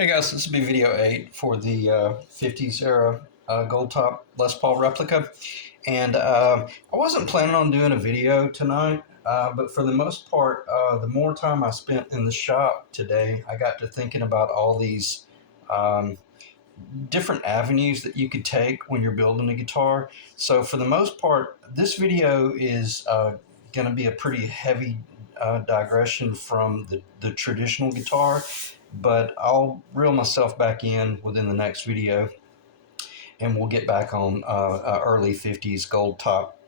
Hey guys, this will be video 8 for the 50s era Goldtop Les Paul replica. And I wasn't planning on doing a video tonight, but for the most part, the more time I spent in the shop today, I got to thinking about all these um, different avenues that you could take when you're building a guitar. So for the most part, this video is going to be a pretty heavy digression from the traditional guitar, but I'll reel myself back in within the next video, and we'll get back on early 50s gold top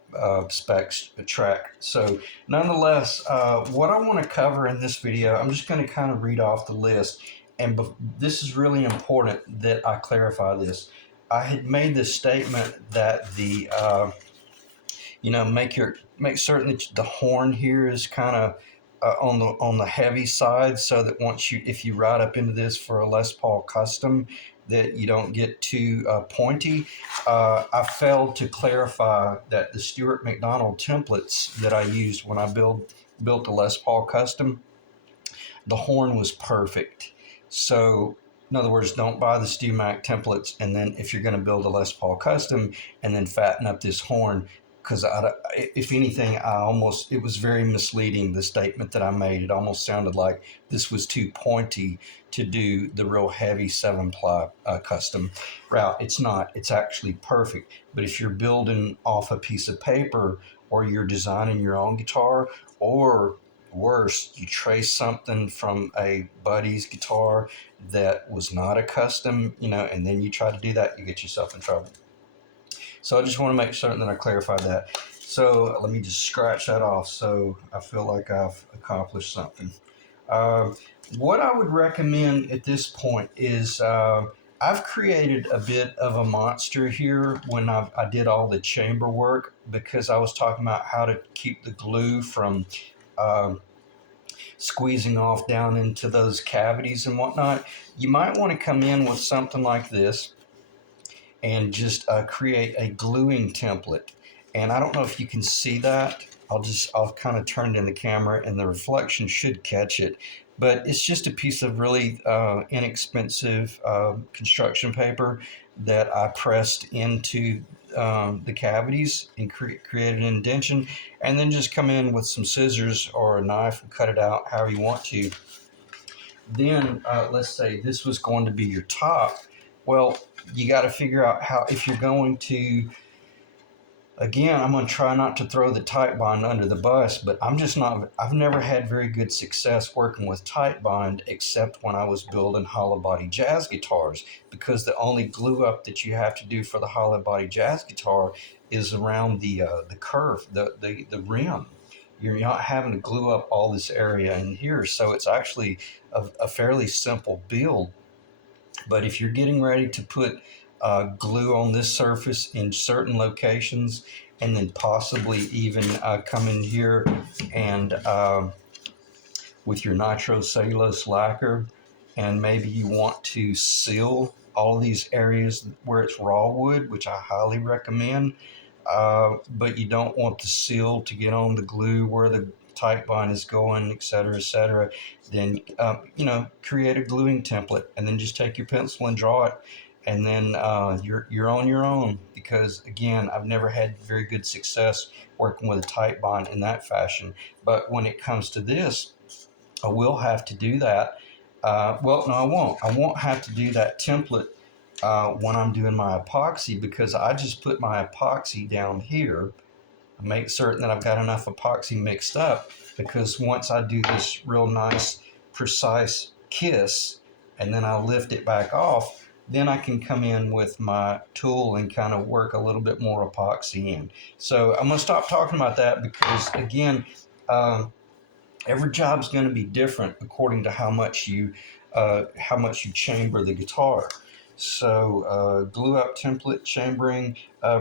specs track. So nonetheless, what I want to cover in this video, I'm just going to kind of read off the list, and this is really important that I clarify this. I had made this statement that the make certain that the horn here is kind of on the heavy side, so that once if you ride up into this for a Les Paul custom, that you don't get too pointy. I failed to clarify that the Stuart McDonald templates that I used when I built the Les Paul custom, the horn was perfect. So in other words, don't buy the StewMac templates, and then if you're going to build a Les Paul custom and then fatten up this horn, because if anything, it was very misleading, the statement that I made. It almost sounded like this was too pointy to do the real heavy 7-ply custom route. It's not. It's actually perfect. But if you're building off a piece of paper, or you're designing your own guitar, or worse, you trace something from a buddy's guitar that was not a custom, and then you try to do that, you get yourself in trouble. So I just want to make certain that I clarify that. So let me just scratch that off, so I feel like I've accomplished something. What I would recommend at this point is I've created a bit of a monster here when I did all the chamber work, because I was talking about how to keep the glue from squeezing off down into those cavities and whatnot. You might want to come in with something like this and just create a gluing template. And I don't know if you can see that. I'll kind of turn it in the camera, and the reflection should catch it. But it's just a piece of really inexpensive construction paper that I pressed into the cavities and created an indentation, and then just come in with some scissors or a knife and cut it out however you want to. Then let's say this was going to be your top. Well, you got to figure out how, if you're going to, again, I'm going to try not to throw the tight bond under the bus, but I've never had very good success working with tight bond, except when I was building hollow body jazz guitars, because the only glue up that you have to do for the hollow body jazz guitar is around the curve, the rim. You're not having to glue up all this area in here, so it's actually a fairly simple build. But if you're getting ready to put glue on this surface in certain locations, and then possibly even come in here and with your nitrocellulose lacquer, and maybe you want to seal all these areas where it's raw wood, which I highly recommend, but you don't want the seal to get on the glue where the tight bond is going, et cetera, then create a gluing template, and then just take your pencil and draw it, and then you're on your own. Because again, I've never had very good success working with a tight bond in that fashion. But when it comes to this, I will have to do that. Well, no, I won't. I won't have to do that template when I'm doing my epoxy, because I just put my epoxy down here. I make certain that I've got enough epoxy mixed up, because once I do this real nice, precise kiss, and then I lift it back off, then I can come in with my tool and kind of work a little bit more epoxy in. So I'm going to stop talking about that, because again, every job's going to be different according to how much you chamber the guitar. So glue up template chambering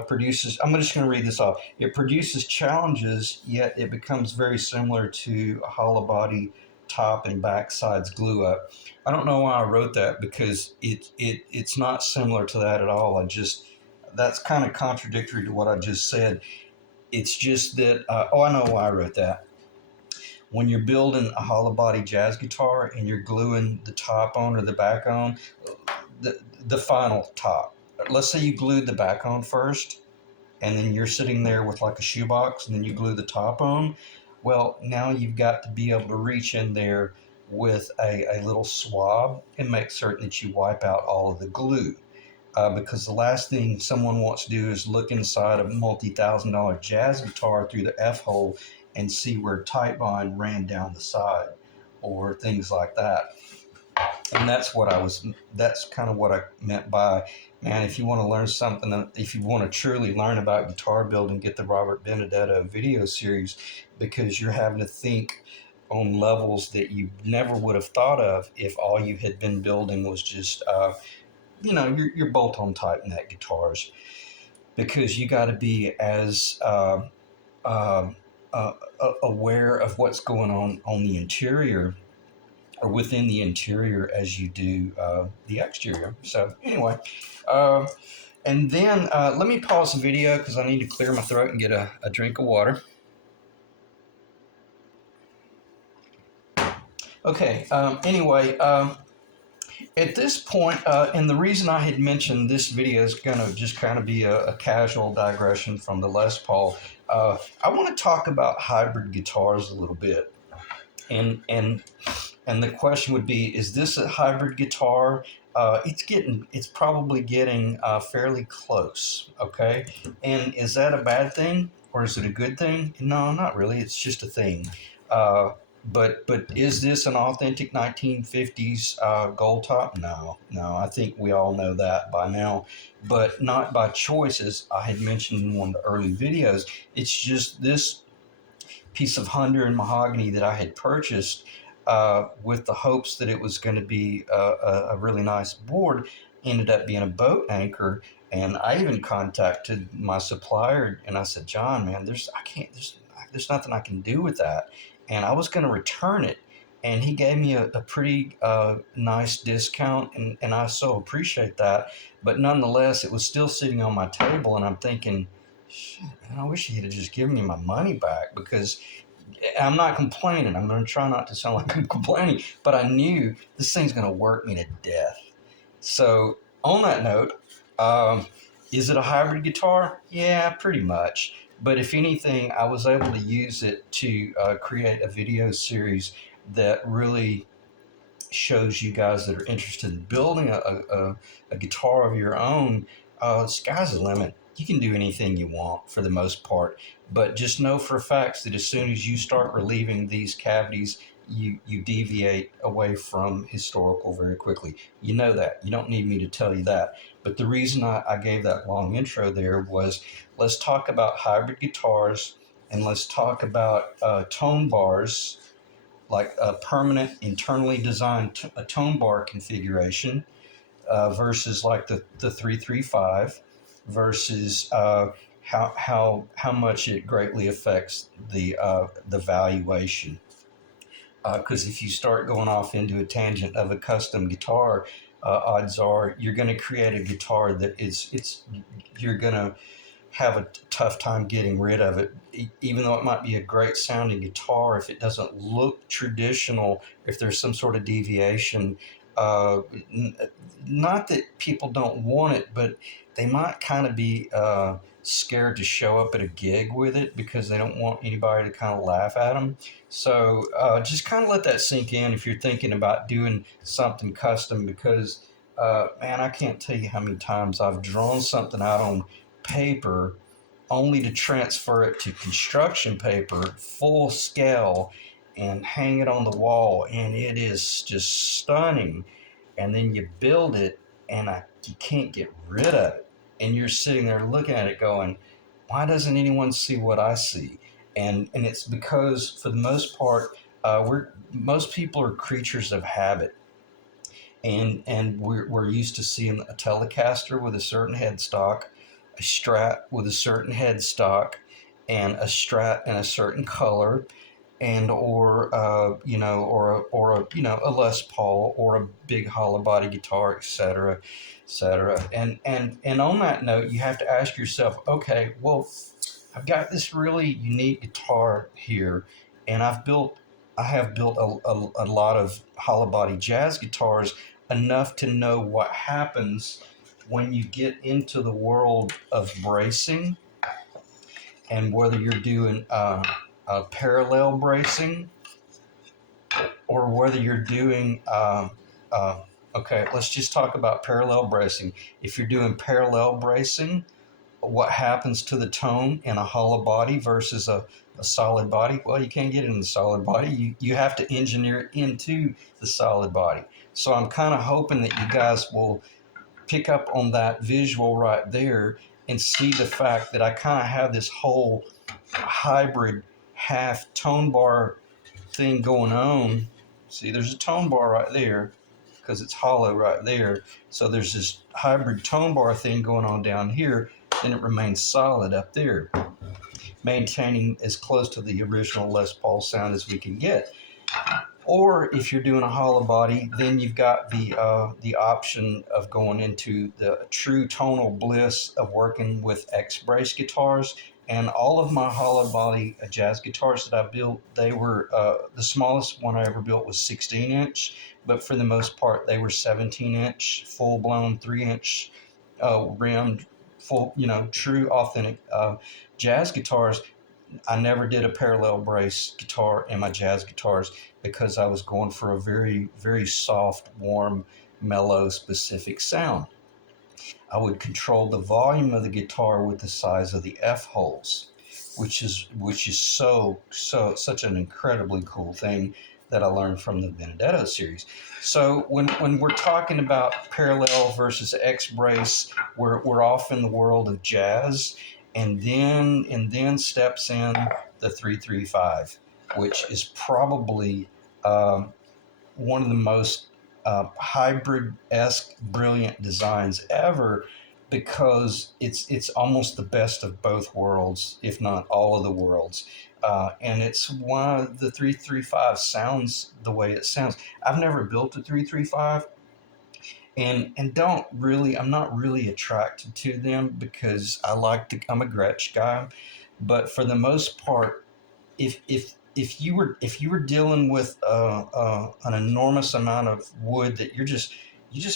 produces, I'm just going to read this off. It produces challenges, yet it becomes very similar to a hollow body top and back sides glue up. I don't know why I wrote that, because it's not similar to that at all. That's kind of contradictory to what I just said. It's just that, I know why I wrote that. when you're building a hollow body jazz guitar and you're gluing the top on or the back on, the final top. Let's say you glued the back on first, and then you're sitting there with like a shoebox, and then you glue the top on. Well, now you've got to be able to reach in there with a little swab and make certain that you wipe out all of the glue. Because the last thing someone wants to do is look inside a multi-thousand-dollar jazz guitar through the F hole and see where tight bond ran down the side or things like that. And that's kind of what I meant by, man, if you want to learn something, if you want to truly learn about guitar building, get the Robert Benedetto video series, because you're having to think on levels that you never would have thought of if all you had been building was just your bolt-on type neck guitars, because you got to be as uh, aware of what's going on the interior or within the interior as you do the exterior. So anyway, and then let me pause the video because I need to clear my throat and get a drink of water. Okay, anyway, at this point, and the reason I had mentioned this video is going to just kind of be a casual digression from the Les Paul. I want to talk about hybrid guitars a little bit. And the question would be, is this a hybrid guitar? It's probably getting fairly close, okay? And is that a bad thing or is it a good thing? No, not really. It's just a thing. But is this an authentic 1950s Goldtop? No. I think we all know that by now, but not by choice, as I had mentioned in one of the early videos. It's just this piece of Honduran mahogany that I had purchased with the hopes that it was going to be a really nice board, ended up being a boat anchor. And I even contacted my supplier and I said, John, man, there's nothing I can do with that. And I was going to return it. And he gave me a pretty nice discount, and I so appreciate that. But nonetheless, it was still sitting on my table, and I'm thinking, shit, man, I wish he had just given me my money back, because I'm not complaining. I'm going to try not to sound like I'm complaining, but I knew this thing's going to work me to death. So on that note, is it a hybrid guitar? Yeah, pretty much. But if anything, I was able to use it to create a video series that really shows you guys that are interested in building a guitar of your own. Sky's the limit. You can do anything you want for the most part, but just know for a fact that as soon as you start relieving these cavities, you deviate away from historical very quickly. You know that. You don't need me to tell you that. But the reason I gave that long intro there was, let's talk about hybrid guitars, and let's talk about tone bars, like a permanent internally designed a tone bar configuration versus like the 335, versus how much it greatly affects the valuation. Because if you start going off into a tangent of a custom guitar, odds are you're going to create a guitar that you're going to have a tough time getting rid of it, even though it might be a great sounding guitar. If it doesn't look traditional, if there's some sort of deviation, not that people don't want it, but they might kind of be scared to show up at a gig with it because they don't want anybody to kind of laugh at them. So just kind of let that sink in if you're thinking about doing something custom, because man, I can't tell you how many times I've drawn something out on paper only to transfer it to construction paper full scale and hang it on the wall, and it is just stunning. And then you build it and you can't get rid of it, and you're sitting there looking at it going, why doesn't anyone see what I see? And it's because for the most part, most people are creatures of habit. And we're used to seeing a Telecaster with a certain headstock, a Strat with a certain headstock, and a Strat in a certain color, and or a Les Paul or a big hollow body guitar, etc., etc. And on that note, you have to ask yourself, okay, well, I've got this really unique guitar here, and I've built I have built a lot of hollow body jazz guitars, enough to know what happens when you get into the world of bracing, and whether you're doing parallel bracing, or whether you're doing okay, let's just talk about parallel bracing. If you're doing parallel bracing, what happens to the tone in a hollow body versus a solid body? Well, you can't get it in the solid body. You have to engineer it into the solid body. So I'm kind of hoping that you guys will pick up on that visual right there and see the fact that I kind of have this whole hybrid half tone bar thing going on. See, there's a tone bar right there because it's hollow right there. So there's this hybrid tone bar thing going on down here, and it remains solid up there, maintaining as close to the original Les Paul sound as we can get. Or if you're doing a hollow body, then you've got the option of going into the true tonal bliss of working with X-Brace guitars. And all of my hollow body jazz guitars that I built, they were the smallest one I ever built was 16-inch, but for the most part they were 17-inch, full-blown 3-inch rimmed, full, true authentic jazz guitars. I never did a parallel brace guitar in my jazz guitars because I was going for a very, very soft, warm, mellow, specific sound. I would control the volume of the guitar with the size of the F holes, which is such an incredibly cool thing that I learned from the Benedetto series. So when we're talking about parallel versus X brace, we're off in the world of jazz, and then steps in the 335, which is probably one of the most hybrid-esque brilliant designs ever, because it's almost the best of both worlds, if not all of the worlds. And it's why the 335 sounds the way it sounds. I've never built a 335, and don't really, I'm not really attracted to them because I'm a Gretsch guy. But for the most part, if you were dealing with an enormous amount of wood that you just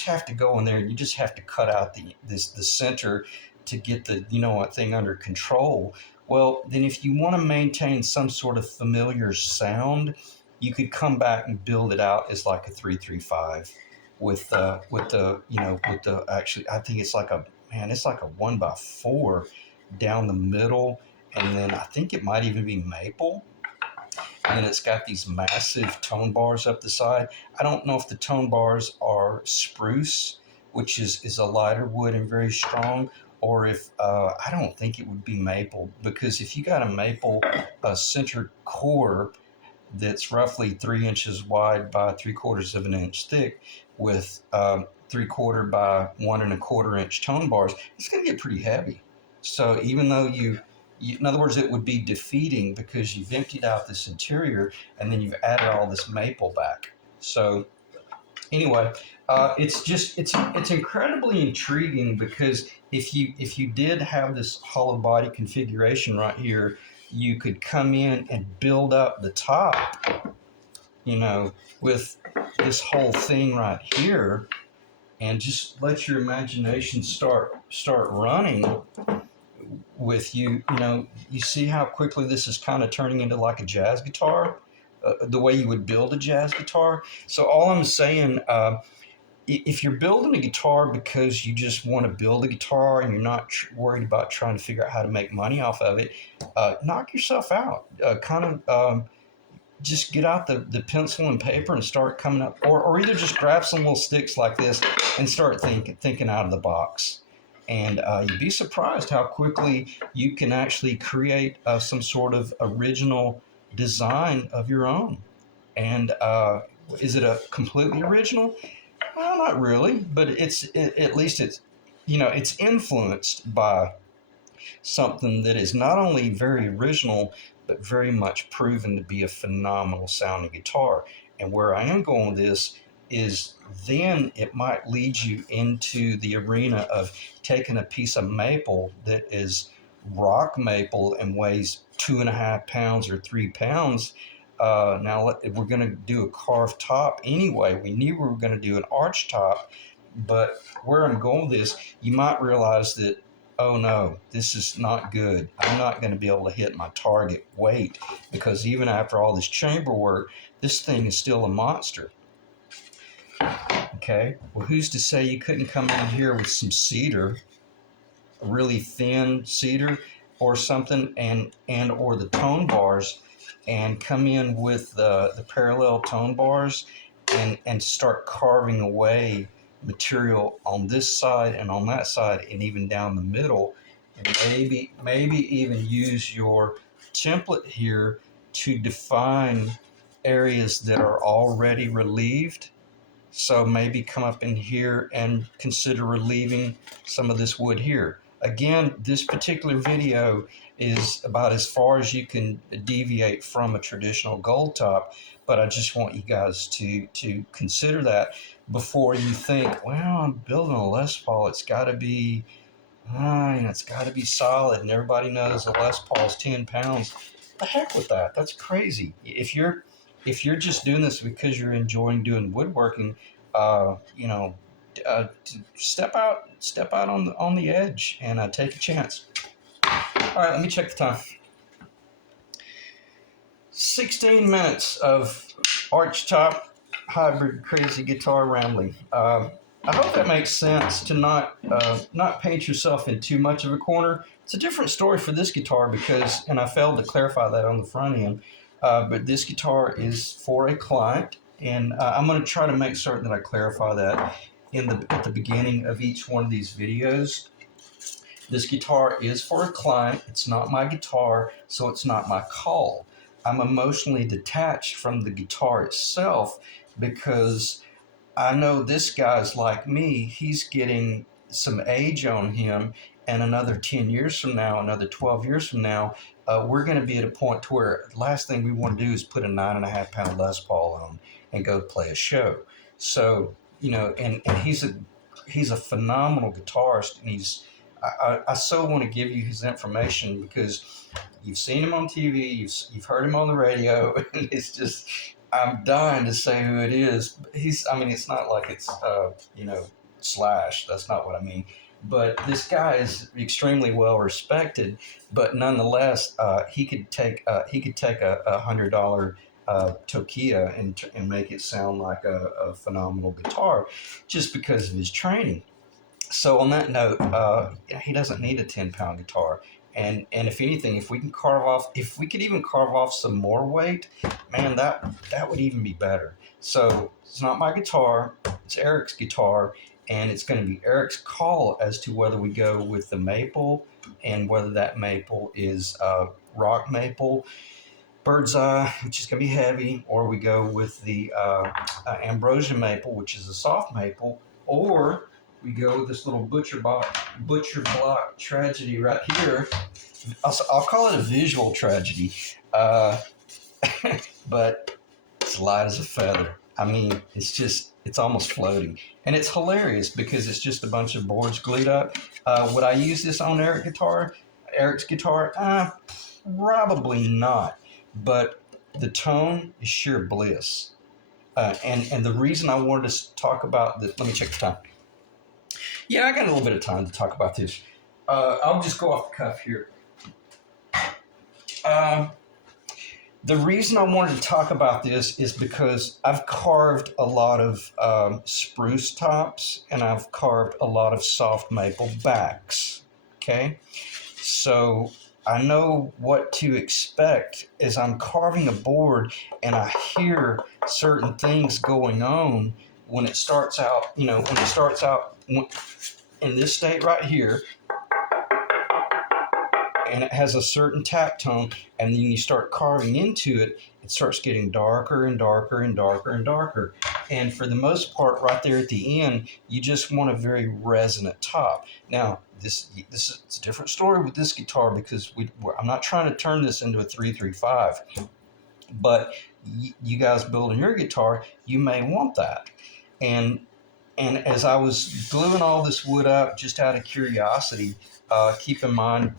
have to go in there and you just have to cut out the center to get the thing under control. Well, then if you want to maintain some sort of familiar sound, you could come back and build it out as like a 335 with the actually, I think it's like a 1x4 down the middle, and then I think it might even be maple, and then it's got these massive tone bars up the side. I don't know if the tone bars are spruce, which is a lighter wood and very strong, or if I don't think it would be maple, because if you got a maple center core that's roughly 3 inches wide by 3/4 of an inch thick, with 3/4 by 1 1/4 inch tone bars, it's going to get pretty heavy. So even though in other words, it would be defeating because you've emptied out this interior and then you've added all this maple back. So anyway, it's incredibly intriguing, because if you did have this hollow body configuration right here, you could come in and build up the top, with this whole thing right here, and just let your imagination start running with you. You see how quickly this is kind of turning into like a jazz guitar, the way you would build a jazz guitar. So all I'm saying, if you're building a guitar because you just want to build a guitar and you're not worried about trying to figure out how to make money off of it, knock yourself out. Just get out the pencil and paper and start coming up, or either just grab some little sticks like this and start thinking out of the box. And you'd be surprised how quickly you can actually create some sort of original design of your own. And is it a completely original? Well, not really, but at least it's influenced by something that is not only very original, but very much proven to be a phenomenal sounding guitar. And where I am going with this is, then it might lead you into the arena of taking a piece of maple that is rock maple and weighs 2.5 pounds or 3 pounds, Now we're going to do a carved top anyway. We knew we were going to do an arch top, but where I'm going with this, you might realize that, oh no, this is not good. I'm not going to be able to hit my target weight, because even after all this chamber work, this thing is still a monster. Okay, well, who's to say you couldn't come in here with some cedar, a really thin cedar or something, and or the tone bars, and come in with the parallel tone bars, and start carving away material on this side and on that side and even down the middle, and maybe even use your template here to define areas that are already relieved. So maybe come up in here and consider relieving some of this wood here. Again, this particular video is about as far as you can deviate from a traditional gold top, but I just want you guys to consider that before you think, well, I'm building a Les Paul, it's got to be, it's got to be solid, and everybody knows a Les Paul is 10 pounds. The heck with that. That's crazy. If you're just doing this because you're enjoying doing woodworking, uh, you know, step out on the edge and take a chance. All right, let me check the time. 16 minutes of arch top hybrid crazy guitar rambling. I hope that makes sense to not paint yourself in too much of a corner. It's a different story for this guitar because, and I failed to clarify that on the front end, but this guitar is for a client, and I'm going to try to make certain that I clarify that at the beginning of each one of these videos. This guitar is for a client. It's not my guitar, so it's not my call. I'm emotionally detached from the guitar itself because I know this guy's like me. He's getting some age on him, and another 10 years from now, another 12 years from now, we're going to be at a point to where the last thing we want to do is put a 9.5 pound Les Paul on and go play a show. So, and he's a phenomenal guitarist, and I so want to give you his information because you've seen him on TV, you've heard him on the radio, and it's just, I'm dying to say who it is. It's not like it's, Slash. That's not what I mean. But this guy is extremely well respected. But nonetheless, he could take a $100 Tokia and make it sound like a phenomenal guitar, just because of his training. So on that note, he doesn't need a 10-pound guitar. And if anything, if we could even carve off some more weight, man, that would even be better. So it's not my guitar, it's Eric's guitar, and it's going to be Eric's call as to whether we go with the maple, and whether that maple is rock maple, bird's eye, which is going to be heavy, or we go with the ambrosia maple, which is a soft maple, or we go with this little butcher block tragedy right here. I'll call it a visual tragedy, but it's light as a feather. It's almost floating, and it's hilarious because it's just a bunch of boards glued up. Would I use this on Eric's guitar? Probably not, but the tone is sheer bliss. And the reason I wanted to talk about this, let me check the time. Yeah, I got a little bit of time to talk about this. I'll just go off the cuff here. The reason I wanted to talk about this is because I've carved a lot of spruce tops, and I've carved a lot of soft maple backs. Okay? So I know what to expect as I'm carving a board and I hear certain things going on when it starts out, in this state right here, and it has a certain tap tone, and then you start carving into it, it starts getting darker and darker and darker and darker. And for the most part, right there at the end, you just want a very resonant top. Now, this is a different story with this guitar because I'm not trying to turn this into a 335, but you guys building your guitar, you may want that. And as I was gluing all this wood up, just out of curiosity, keep in mind,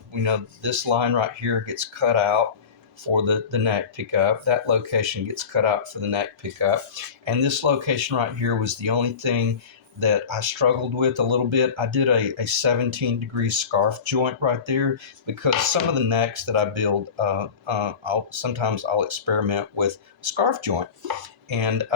this line right here gets cut out. for the neck pickup. That location gets cut out for the neck pickup. And this location right here was the only thing that I struggled with a little bit. I did a 17-degree scarf joint right there because some of the necks that I build, sometimes I'll experiment with scarf joint. And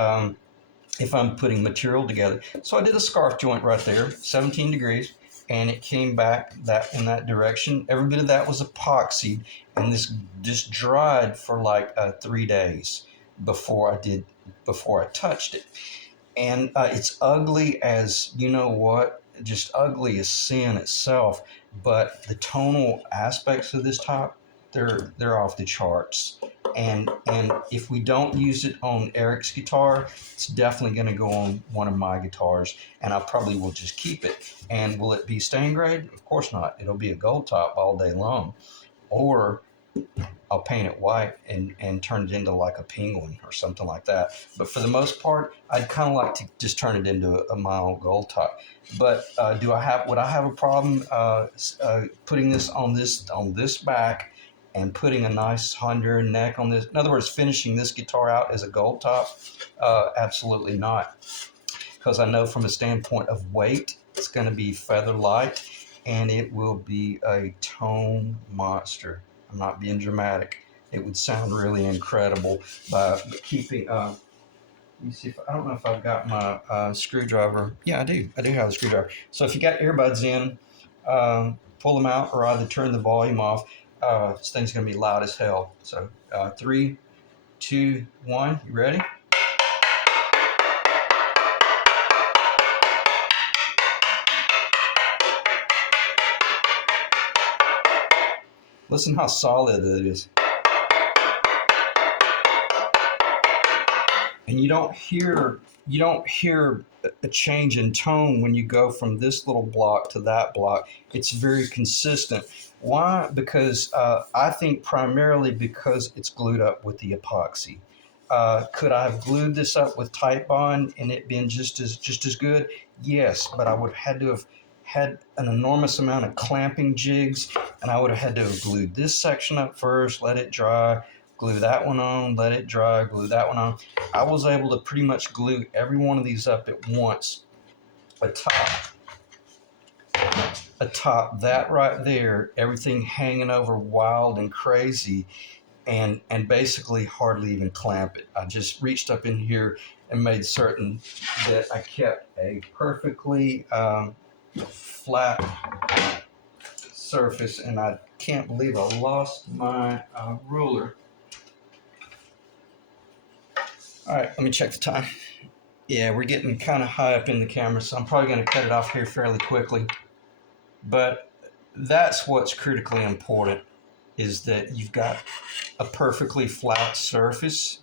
if I'm putting material together. So I did a scarf joint right there, 17 degrees, and it came back that in that direction. Every bit of that was epoxied, and this just dried for like 3 days before I touched it. And it's ugly as you know what, just ugly as sin itself. But the tonal aspects of this top, they're off the charts. And if we don't use it on Eric's guitar, it's definitely going to go on one of my guitars, and I probably will just keep it. And will it be stain grade? Of course not. It'll be a Goldtop all day long, or I'll paint it white and turn it into like a penguin or something like that. But for the most part, I'd kind of like to just turn it into a mild Goldtop. But would I have a problem putting this on this back and putting a nice Honduran neck on this? In other words, finishing this guitar out as a Goldtop? Absolutely not. Because I know from a standpoint of weight, it's going to be feather light, and it will be a tone monster. I'm not being dramatic. It would sound really incredible by keeping. Let me see if I don't know if I've got my screwdriver. Yeah, I do. I do have a screwdriver. So if you got earbuds in, pull them out, or either turn the volume off. This thing's gonna be loud as hell. So 3, 2, 1. You ready? Listen how solid it is. And you don't hear a change in tone when you go from this little block to that block. It's very consistent. Why? Because I think primarily because it's glued up with the epoxy. Could I have glued this up with Titebond and it been just as good? Yes, but I would have had to have had an enormous amount of clamping jigs, and I would have had to have glued this section up first, let it dry, glue that one on, let it dry, glue that one on. I was able to pretty much glue every one of these up at once. Atop that right there, everything hanging over wild and crazy, and basically hardly even clamp it. I just reached up in here and made certain that I kept a perfectly flat surface, and I can't believe I lost my ruler. All right, let me check the time. Yeah, we're getting kind of high up in the camera, so I'm probably going to cut it off here fairly quickly. But that's what's critically important, is that you've got a perfectly flat surface.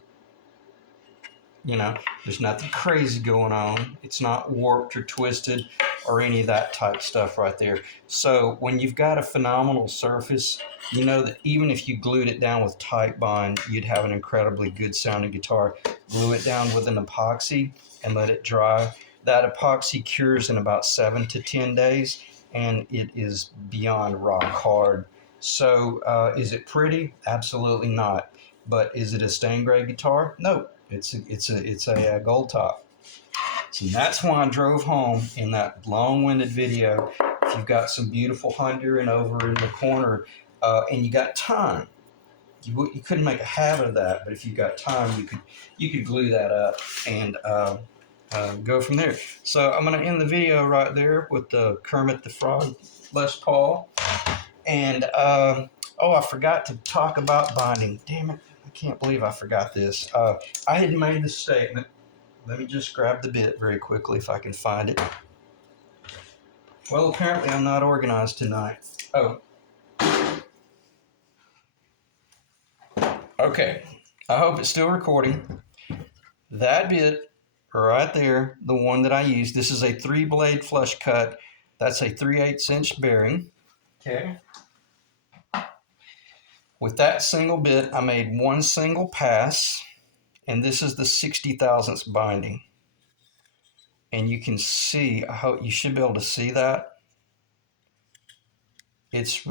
You know, there's nothing crazy going on. It's not warped or twisted or any of that type stuff right there. So when you've got a phenomenal surface, you know that even if you glued it down with Titebond, you'd have an incredibly good sounding guitar. Glue it down with an epoxy and let it dry. That epoxy cures in about 7 to 10 days, and it is beyond rock hard. So is it pretty? Absolutely not. But is it a stain grade guitar? No. It's a Goldtop. So that's why I drove home in that long-winded video. If you've got some beautiful Honduran over in the corner and you got time, you couldn't make a habit of that. But if you got time, you could glue that up and go from there. So I'm going to end the video right there with the Kermit the Frog Les Paul. And I forgot to talk about binding. Damn it. I can't believe I forgot this. I had made the statement. Let me just grab the bit very quickly if I can find it. Well, apparently I'm not organized tonight. Oh. Okay. I hope it's still recording. That bit right there, the one that I used, this is a 3-blade flush cut. That's a 3/8 inch bearing. Okay. With that single bit, I made one single pass, and this is the 60 thousandths binding. And you can see, I hope you should be able to see that. it's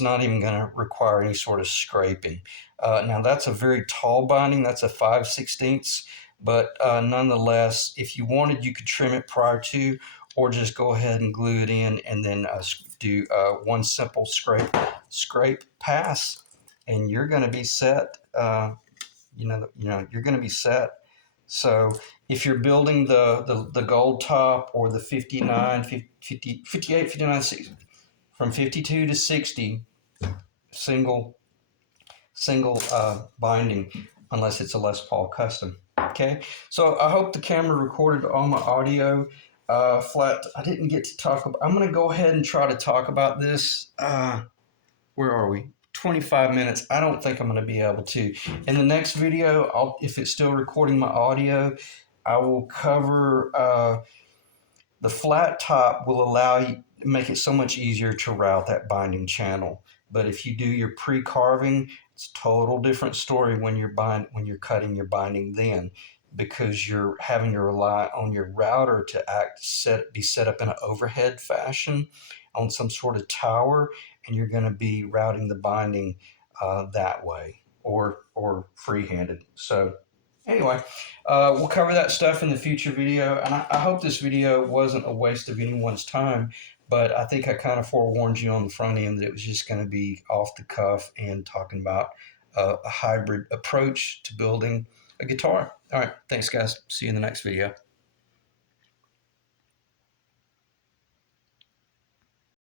not even going to require any sort of scraping. Now that's a very tall binding. That's a 5/16, but nonetheless, if you wanted, you could trim it prior to, or just go ahead and glue it in, and then do one simple scrape pass, and you're going to be set. You're going to be set. So if you're building the gold top or the 59, 50, 58, 59, 60, from 52 to 60, single binding, unless it's a Les Paul custom. Okay, so I hope the camera recorded all my audio. Flat, I didn't get to talk about. I'm going to go ahead and try to talk about this. Where are we? 25 minutes. I don't think I'm going to be able to. In the next video, if it's still recording my audio, I will cover the flat top will allow you make it so much easier to route that binding channel. But if you do your pre-carving, it's a total different story when you're cutting your binding then, because you're having to rely on your router to be set up in an overhead fashion on some sort of tower, and you're going to be routing the binding that way or free-handed. So anyway, we'll cover that stuff in the future video, and I hope this video wasn't a waste of anyone's time, but I think I kind of forewarned you on the front end that it was just going to be off the cuff and talking about a hybrid approach to building a guitar. All right, thanks guys. See you in the next video.